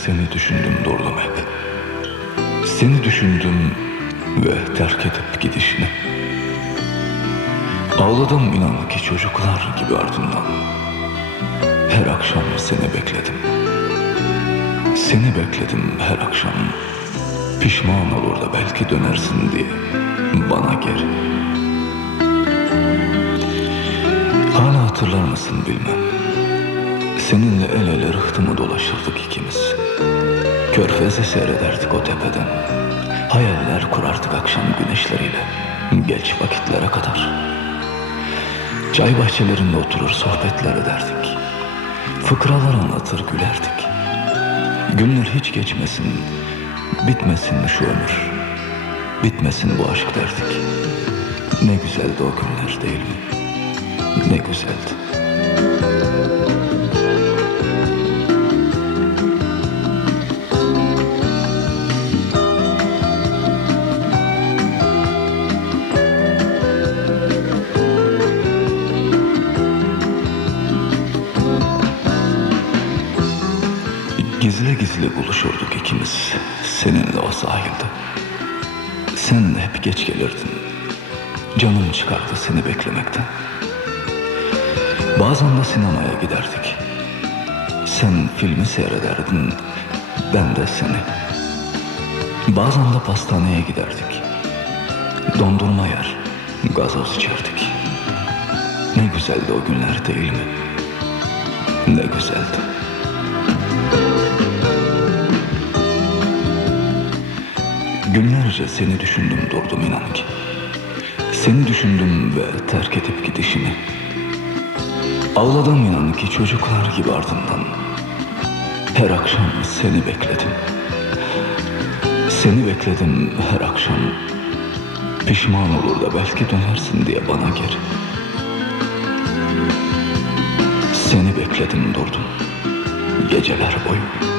Seni düşündüm durdum hep. Seni düşündüm ve terk edip gidişini. Ağladım inan ki çocuklar gibi ardından. Her akşam seni bekledim. Seni bekledim her akşam. Pişman olur da belki dönersin diye bana geri. Hala hatırlar mısın bilmem. Seninle el ele rıhtımı dolaşırdık ikimiz. Körfezi seyrederdik o tepeden. Hayaller kurardık akşam güneşleriyle. Geç vakitlere kadar. Çay bahçelerinde oturur sohbetler ederdik. Fıkralar anlatır gülerdik. Günler hiç geçmesin, bitmesin şu ömür. Bitmesin bu aşk derdik. Ne güzeldi o günler değil mi? Ne güzeldi. Gizli gizli buluşurduk ikimiz seninle o sahilde. Sen hep geç gelirdin. Canım çıkardı seni beklemekten. Bazen de sinemaya giderdik. Sen filmi seyrederdin, ben de seni. Bazen de pastaneye giderdik. Dondurma yer, gazoz içerdik. Ne güzeldi o günler değil mi? Ne güzeldi. Günlerce seni düşündüm durdum inan ki. Seni düşündüm ve terk edip gidişini. Ağladım inan ki çocuklar gibi ardından. Her akşam seni bekledim. Seni bekledim her akşam. Pişman olur da belki dönersin diye bana geri. Seni bekledim durdum. Geceler boyu.